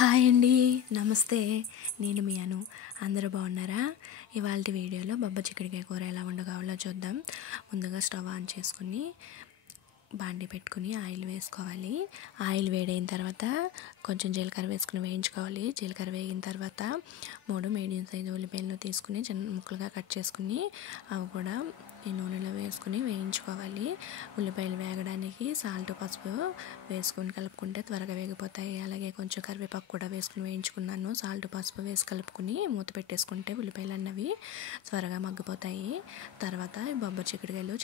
Hi అండి. నమస్తే. నేను మీ అను. అందరూ బాగున్నారా? ఇవాల్టి వీడియోలో చిక్కుడుకాయ కూర ఎలా వండుకోవాలో చూద్దాం. ముందుగా స్టవ్ ఆన్ చేసుకుని బాండి పెట్టుకుని ఆయిల్ వేసుకోవాలి. ఆయిల్ వేడైన తర్వాత కొంచెం జీలకర్ర వేసుకుని వేయించుకోవాలి. జీలకర్ర వేగిన తర్వాత 3 మీడియం సైజు ఉల్లిపాయలను తీసుకుని చిన్న ముక్కలుగా కట్ చేసుకుని అవి కూడా ఈ నూనెలో వేసుకుని వేయించుకోవాలి. ఉల్లిపాయలు వేగడానికి సాల్ట్, పసుపు వేసుకుని కలుపుకుంటే త్వరగా వేగిపోతాయి. అలాగే కొంచెం కరివేపాకు కూడా వేసుకుని వేయించుకున్నాను. సాల్ట్, పసుపు వేసి కలుపుకుని మూత పెట్టేసుకుంటే ఉల్లిపాయలు అన్నవి త్వరగా మగ్గిపోతాయి. తర్వాత చిక్కుడుకాయలు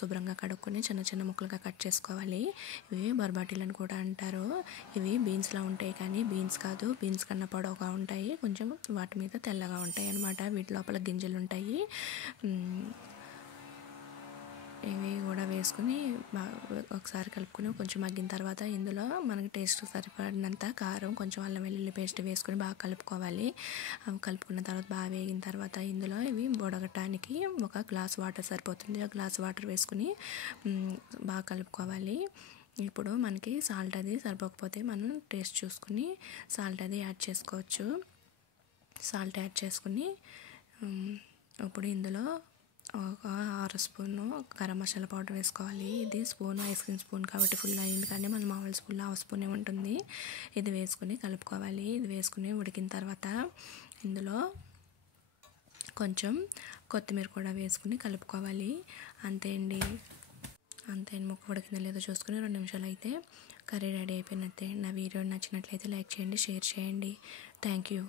శుభ్రంగా కడుక్కొని చిన్న చిన్న ముక్కలుగా కట్ చేసుకోవాలి. ఇవి బర్బాటీలను కూడా అంటారు. ఇవి బీన్స్లా ఉంటాయి కానీ బీన్స్ కాదు. బీన్స్ కన్నా పొడవుగా ఉంటాయి. కొంచెం వాటి మీద తెల్లగా ఉంటాయి అన్నమాట. వీటి లోపల గింజలు ఉంటాయి. ఇవి కూడా వేసుకుని ఒకసారి కలుపుకొని కొంచెం మగ్గిన తర్వాత ఇందులో మనకి టేస్ట్ సరిపడినంత కారం, కొంచెం అల్లం వెల్లుల్లి పేస్ట్ వేసుకొని బాగా కలుపుకోవాలి. అవి కలుపుకున్న తర్వాత బాగా వేగిన తర్వాత ఇందులో ఇవి ఉడకటానికి 1 గ్లాస్ వాటర్ సరిపోతుంది. ఆ గ్లాస్ వాటర్ వేసుకుని బాగా కలుపుకోవాలి. ఇప్పుడు మనకి సాల్ట్ అది సరిపోకపోతే మనం టేస్ట్ చూసుకుని సాల్ట్ అది యాడ్ చేసుకోవచ్చు. సాల్ట్ యాడ్ చేసుకుని ఇప్పుడు ఇందులో 6 స్పూను గరం మసాలా పౌడర్ వేసుకోవాలి. ఇది స్పూన్ ఐస్ క్రీమ్ స్పూన్ కాబట్టి ఫుల్ అయింది, కానీ మన మామూలు స్పూన్లో 1 స్పూనే ఉంటుంది. ఇది వేసుకుని కలుపుకోవాలి. ఇది వేసుకుని ఉడికిన తర్వాత ఇందులో కొంచెం కొత్తిమీర కూడా వేసుకుని కలుపుకోవాలి. అంతే అండి. ముక్క ఉడికిందో లేదో చూసుకుని 2 నిమిషాలు అయితే కర్రీ రెడీ అయిపోయినట్టే. నా వీడియో నచ్చినట్లయితే లైక్ చేయండి, షేర్ చేయండి. Thank you.